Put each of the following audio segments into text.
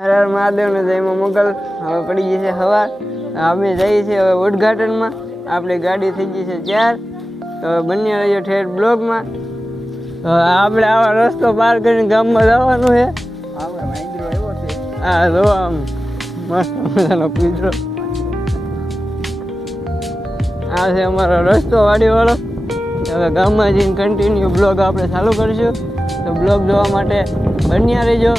હર હર મહાદેવ ને જયમાં મોગલ. હવે પડી ગઈ છે હવા. અમે જઈએ છીએ હવે ઉદ્ઘાટનમાં. આપણી ગાડી થઈ ગઈ છે તૈયાર. તો બંને રહીએ ઠેર બ્લોગમાં. આપણે આવા રસ્તો પાર કરીને ગામમાં જવાનું છે. હા જો આમ મસ્ત મજાનો પીધરો. આ છે અમારો રસ્તો વાડીવાળો. હવે ગામમાં જઈને કન્ટિન્યુ બ્લોગ આપણે ચાલુ કરીશું. તો બ્લોગ જોવા માટે બન્યા રહેજો.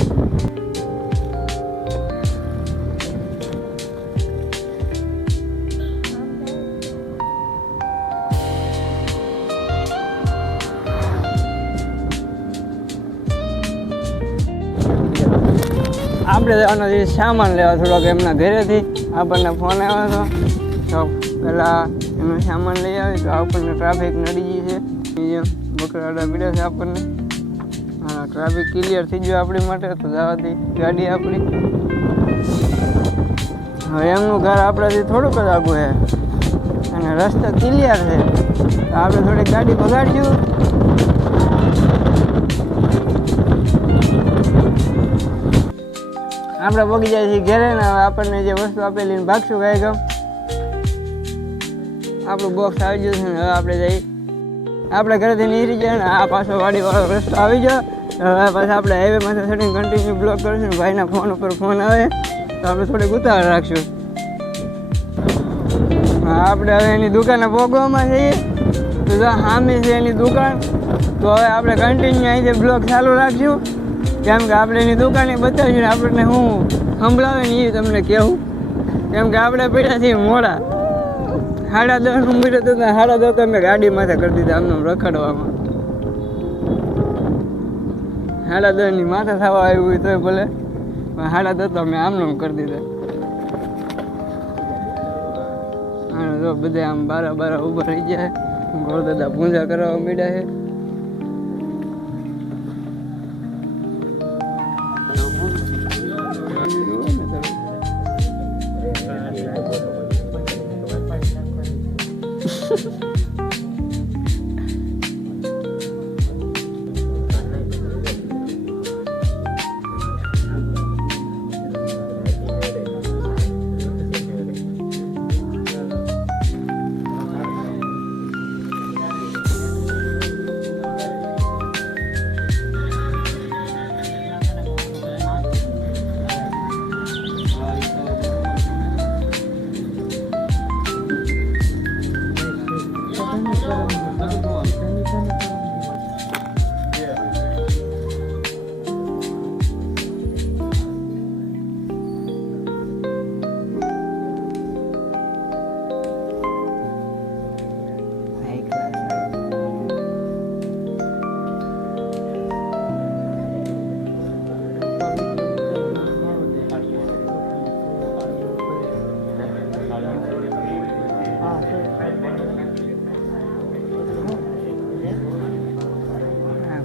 આપણે જવાનો છે સામાન લેવા થોડોક એમના ઘરેથી. આપણને ફોન આવ્યો હતો તો પહેલાં એનો સામાન લઈ આવી તો આપણને ટ્રાફિક નડી ગઈ છે. બકરાડા પીડ્યા છે આપણને. હા, ટ્રાફિક ક્લિયર થઈ ગયો આપણી માટે. તો જવાથી ગાડી આપણી. હવે એમનું ઘર આપણાથી થોડુંક જ આગું છે અને રસ્તો ક્લિયર છે. તો આપણે થોડી ગાડી બગાડ્યું. આપણે પગી જાય છીએ ઘરે ને હવે આપણને જે વસ્તુ આપેલી ને ભાગશું ગાય ગામ. આપણું બોક્સ આવી ગયું છે ને હવે આપણે જઈ આપણે ઘરેથી નીકળી જાય ને આ પાછો વાડીવાળો રસ્તો આવી ગયો. હવે પાછા આપણે હાઈવેમાંથી ચડીને કન્ટિન્યુ બ્લોક કરીશું ને ભાઈના ફોન ઉપર ફોન આવે તો આપણે થોડીક ઉતાવળ રાખશું. હા, આપણે હવે એની દુકાને પહોંચવામાં છીએ. તો જો સામે છે એની દુકાન. તો હવે આપણે કન્ટિન્યુ અહીંથી બ્લોક ચાલુ રાખશું. કેમ કે આપણે એની દુકાને બતાવીશું ને આપણને શું સંભળાવે ને એ તમને કહેવું. કેમ કે આપણે પડ્યા છીએ મોડા. 10:30 મિનિટ તો 10:30 અમે ગાડી માથે કરી દીધા આમને રખડવામાં. 10:30 ની માથે થવા આવ્યું હોય તો ભલે 10:30 અમે આમને કરી દીધા. અને જો બધા આમ બારા ઊભા રહી ગયા. ગોરદાદા પૂજા કરવા માંડ્યા છે.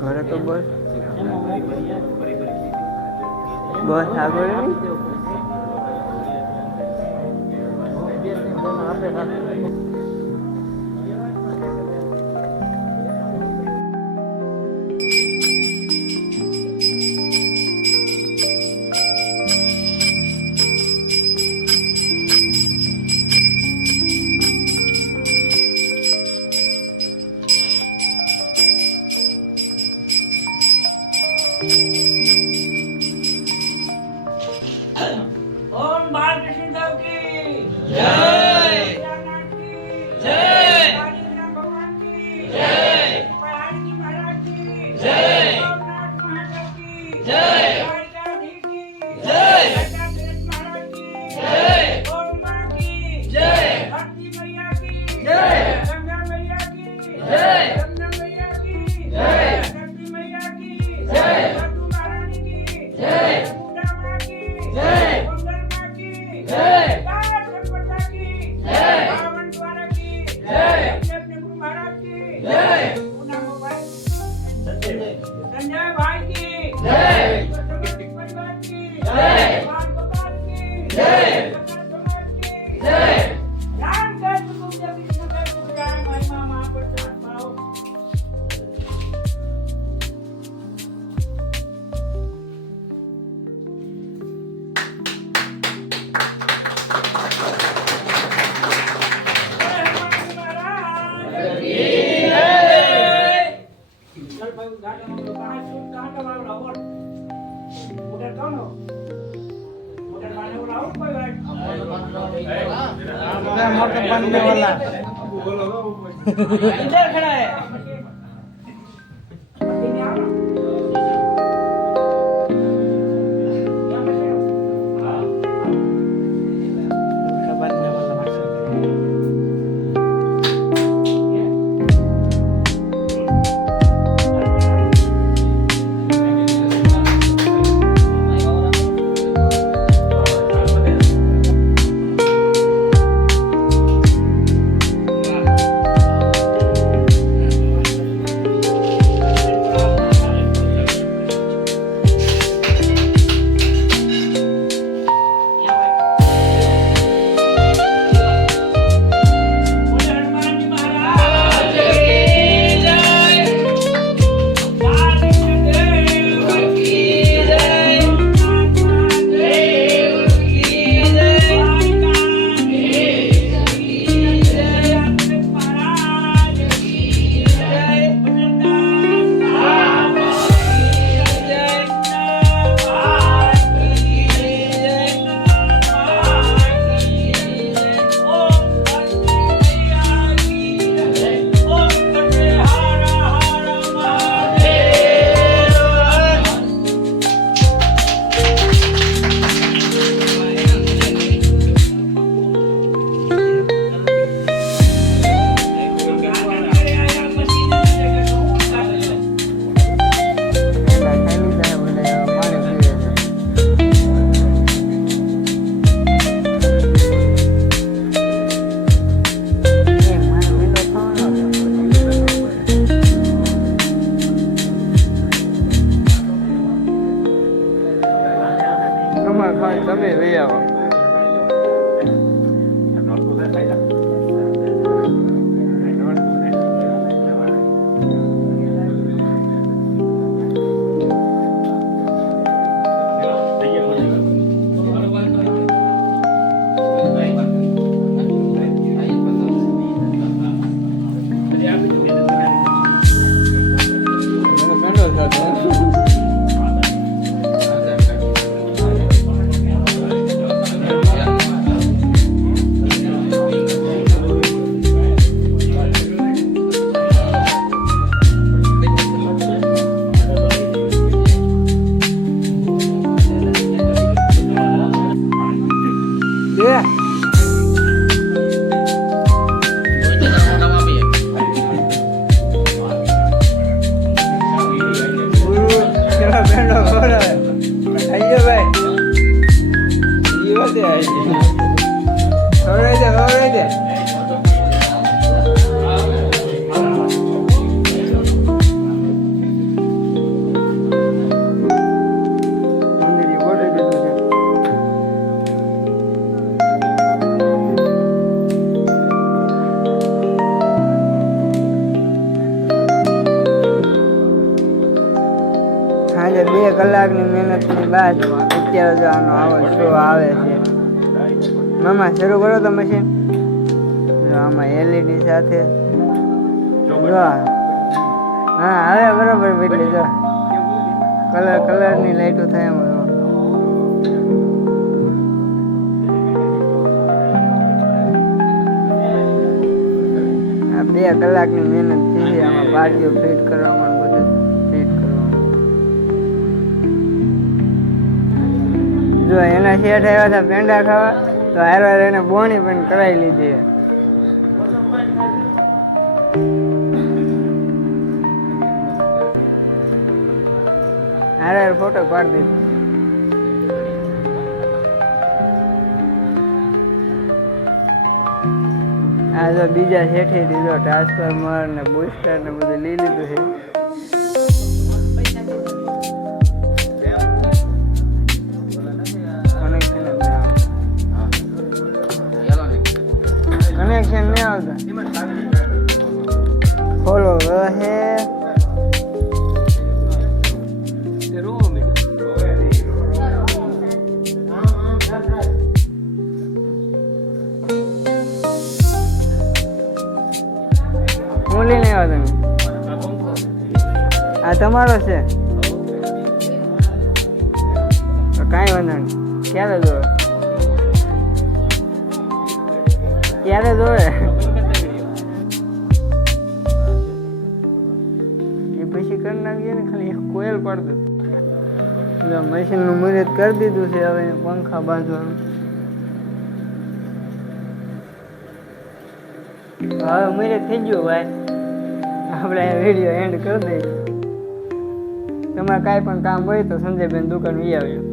ઘરે તો બસ આગળ ओम बालकृष्ण देव की जय। भोलानाथ की जय। कालीराम भगवान की जय। पहाड़ी महाराज की जय। सोमनाथ महादेव की जय। द्वारकाधीश की जय। दत्तात्रेय महाराज की जय। ओम मां की जय। भक्ति मैया की जय। गंगा मैया की जय। गंगा मैया की जय। शक्ति मैया की जय। बधु महारानी की जय। मुंडा मां की जय। मंगल मां की जय। काल संपदा की जय। रावण द्वारा की जय। अपने गुरु महाराज की जय। पूना मोबाइल संजय भाई की जय। समस्त परिवार की जय। बाल गोपाल की जय। समाज समाज की जय। राम जय तुम जय कृष्ण जय तुम जय महिमा महाप्रसाद पाओ. કોઈ વાત મોટો બંને વાલા અંદર ખડા હે એને આવો બંને વાલા તમે લઈ આવો આજે 2 કલાકની મહેનતની બાદ અત્યારે જો આનો આવો શો આવે છે. મામા શરૂ કરો તો મશીન. જો આમાં એલઈડી સાથે જો હા હવે બરોબર બેટલી જો કલરની લાઈટો થાય એમ. આ 2 કલાકની મહેનત છે આમાં પાટીઓ ફિટ કરવામાં બધું ફિટ કરવાનું. જો એના શેઠ આવ્યા હતા પેંડા ખાવા તો હારવાર એને બોણી પણ કરાવી લીધી. હારવાર ફોટો પાડી દીધો. આ જો બીજા શેઠે દીધો ટ્રાન્સફોર્મર ને બુસ્ટર ને બધું લઈ લીધું છે. કનેક્શન નહીં આવતા. ખોલો રહે હું લઈને આવ્યો તમે. આ તમારો છે તો કાંઈ વાંધો નહીં. ક્યારે જો ત્યારે જોવે એ પછી કરી નાખીએ ને ખાલી એક કોયલ પાડી દઉં મશીનનું મુહૂર્ત કરી દીધું છે હવે પંખા બાંધવાનું હવે મુહૂર્ત થઈ ગયું ભાઈ આપણે વિડીયો એન્ડ કરી દઈએ તમારે કાંઈ પણ કામ હોય તો સંજયભાઈ દુકાન વી આવજો